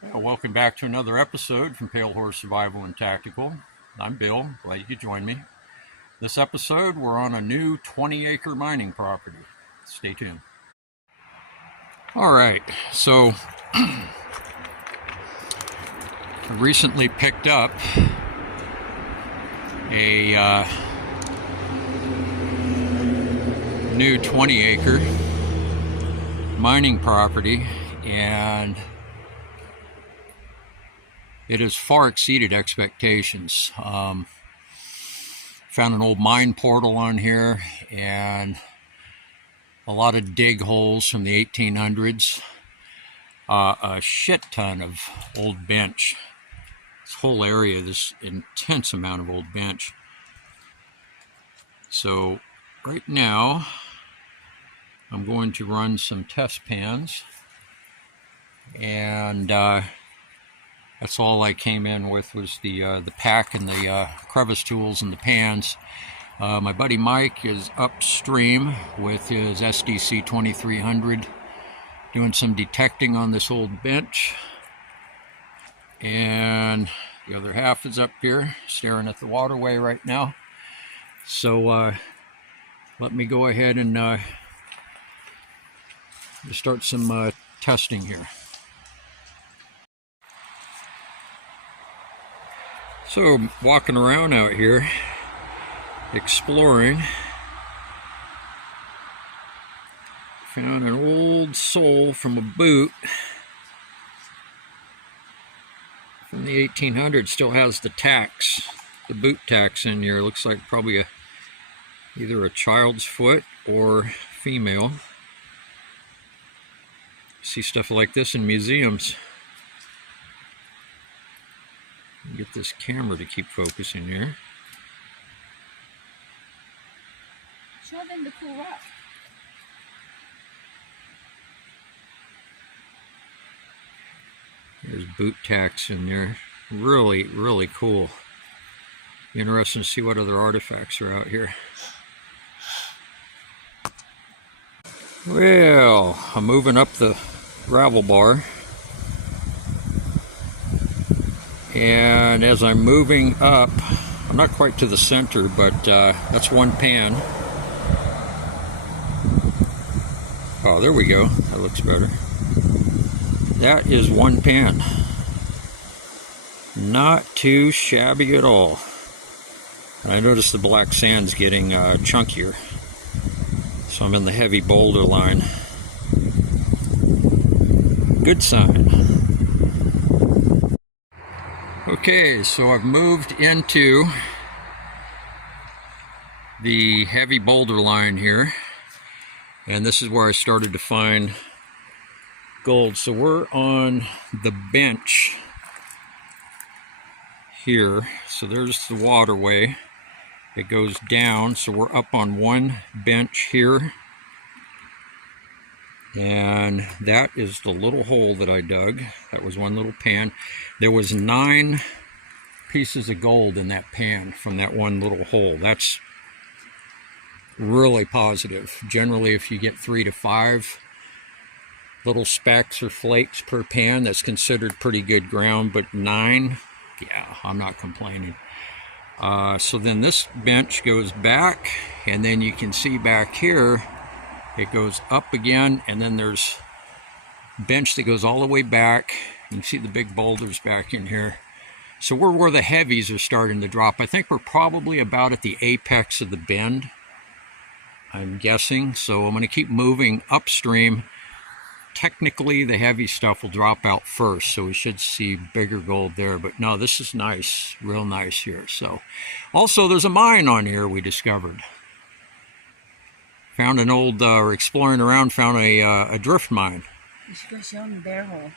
Welcome back to another episode from Pale Horse Survival and Tactical. I'm Bill, glad you could join me. This episode, we're on a new 20-acre mining property. Stay tuned. All right, so I recently picked up a new 20-acre mining property, and it has far exceeded expectations. Found an old mine portal on here and a lot of dig holes from the 1800s. A shit ton of old bench. This whole area, this intense amount of old bench. So right now, I'm going to run some test pans, and that's all I came in with was the pack and the crevice tools and the pans. My buddy Mike is upstream with his SDC 2300 doing some detecting on this old bench. And the other half is up here staring at the waterway right now. So let me go ahead and start some testing here. So walking around out here, exploring, found an old sole from a boot from the 1800s. Still has the tacks, the boot tacks in here. Looks like probably either a child's foot or female. See stuff like this in museums. Get this camera to keep focusing here. Show them the cool rock. There's boot tacks in there. Really, really cool. Interesting to see what other artifacts are out here. Well, I'm moving up the gravel bar. And as I'm moving up, I'm not quite to the center, but that's one pan. Oh, there we go. That looks better. That is one pan. Not too shabby at all. And I noticed the black sand's getting chunkier. So I'm in the heavy boulder line. Good sign. Okay, so I've moved into the heavy boulder line here, and this is where I started to find gold. So we're on the bench here. So there's the waterway. It goes down, so we're up on one bench here, and that is the little hole that I dug. That was one little pan. There was 9 pieces of gold in that pan from that one little hole. That's really positive. Generally, if you get 3 to 5 little specks or flakes per pan, that's considered pretty good ground, but 9, yeah, I'm not complaining. So then this bench goes back, and then you can see back here, it goes up again, and then there's a bench that goes all the way back. You can see the big boulders back in here. So we're where the heavies are starting to drop. I think we're probably about at the apex of the bend, I'm guessing. So I'm going to keep moving upstream. Technically, the heavy stuff will drop out first, so we should see bigger gold there. But no, this is nice, real nice here. So, also, there's a mine on here we discovered. Found an old, exploring around, found a drift mine. You should go show them the bear hole.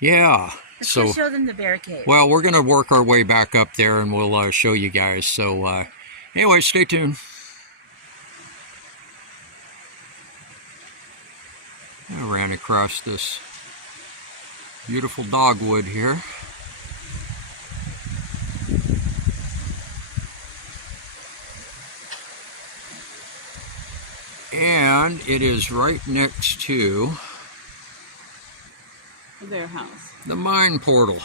Yeah. Let's go show them the bear cave. Well, we're going to work our way back up there, and we'll show you guys. So, anyway, stay tuned. I ran across this beautiful dogwood here. And it is right next to the bear house. The mine portal.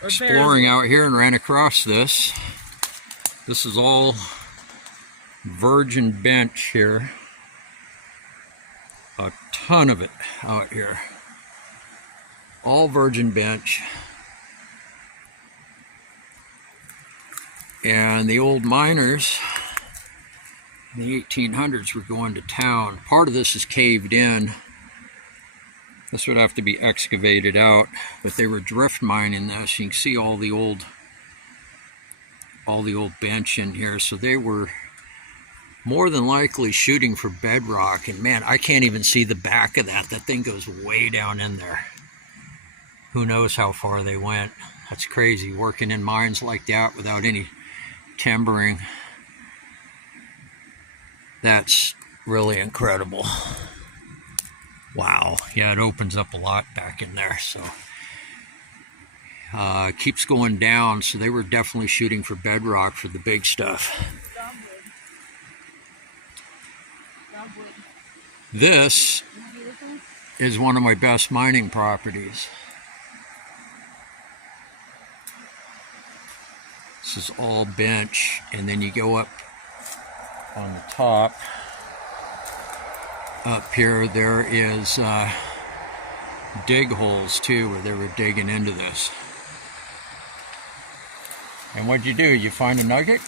Or Exploring out here and ran across this. This is all virgin bench here. A ton of it out here. All virgin bench. And the old miners in the 1800s were going to town. Part of this is caved in. This would have to be excavated out, but they were drift mining this. You can see all the old bench in here. So they were more than likely shooting for bedrock. And man, I can't even see the back of that. That thing goes way down in there. Who knows how far they went. That's crazy, working in mines like that without any timbering. That's really incredible. Wow. Yeah, it opens up a lot back in there. So it keeps going down. So they were definitely shooting for bedrock for the big stuff. This is one of my best mining properties. This is all bench, and then you go up on the top. Up here, there is dig holes too, where they were digging into this. And what'd you do? You find a nugget?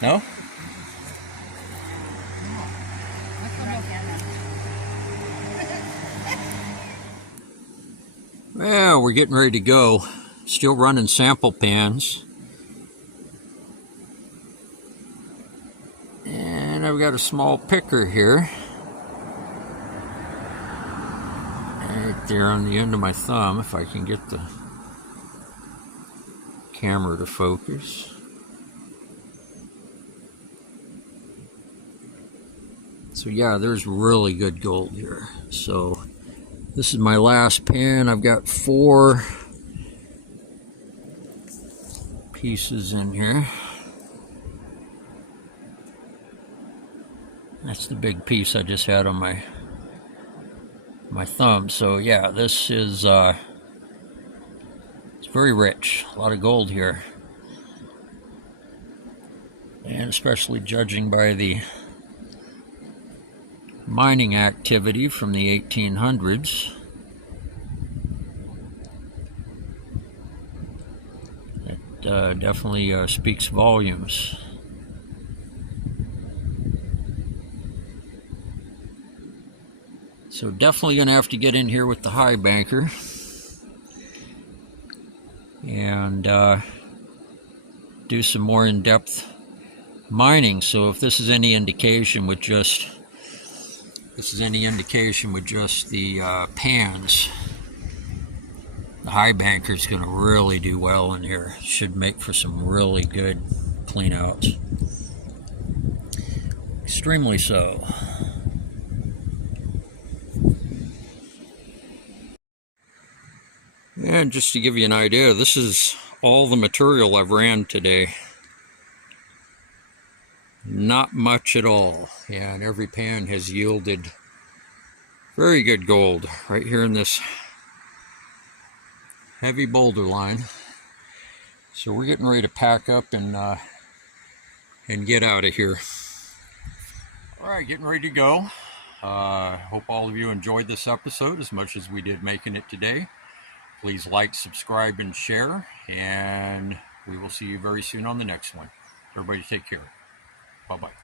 No? No? Well, we're getting ready to go. Still running sample pans. And I've got a small picker here. Right there on the end of my thumb, if I can get the camera to focus. So yeah, there's really good gold here. So this is my last pan. I've got 4 pieces in here. That's the big piece I just had on my thumb. So yeah, this is it's very rich. A lot of gold here. And especially judging by the mining activity from the 1800s. It definitely speaks volumes. So definitely going to have to get in here with the high banker and do some more in-depth mining. So if this is any indication with just the pans, the high banker is going to really do well in here. Should make for some really good cleanouts. Extremely so. And just to give you an idea, this is all the material I've ran today. Not much at all, and every pan has yielded very good gold right here in this heavy boulder line. So we're getting ready to pack up and get out of here. All right, getting ready to go. Hope all of you enjoyed this episode as much as we did making it today. Please like, subscribe, and share, and we will see you very soon on the next one. Everybody take care. Bye-bye.